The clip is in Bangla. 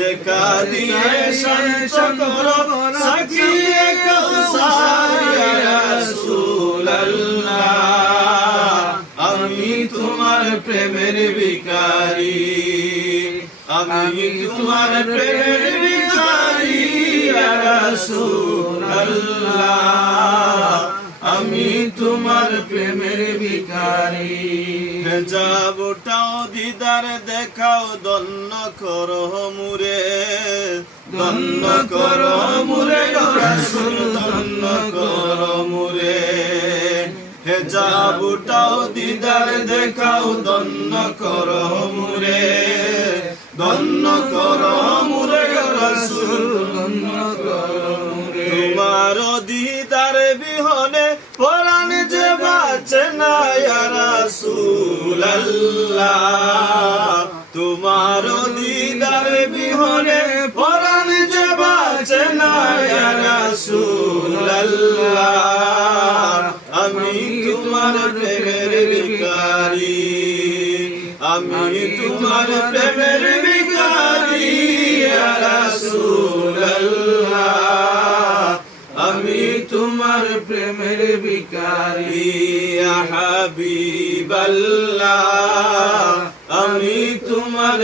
দেখা দিয়ে শান্ত করো সাকিয়ে কাউসার ইয়া রাসূলুল্লাহ। আমি তোমার প্রেমের ভিখারি, আমি তোমার প্রেমের ভিখারি ইয়া রাসূলুল্লাহ। আমি তোমার প্রেমের ভিখারি। যাবটাও দিদার দেখাও ধন্য করো মুরে, ধন্য করো মুরে রাসূল, ধন্য করো মুরে। হে যাবটাও দিদার দেখাও ধন্য করো মুরে, ধন্য করো মুরে রাসূল, ধন্য করো মুরে। তোমার দিদার বিহনে পরাণ যে বাঁচে না ইয়া রাসূলুল্লাহ। তোমার দিদার বিহনে পরাণ যে বাঁচে না ইয়া রাসূলুল্লাহ। আমি তোমার প্রেমের ভিখারি, আমি তোমার প্রেমের ভিখারি ইয়া রাসূলুল্লাহ। আমি তোমার প্রেমের ভিখারি ইয়া হাবিবাল্লাহ। আমি তোমার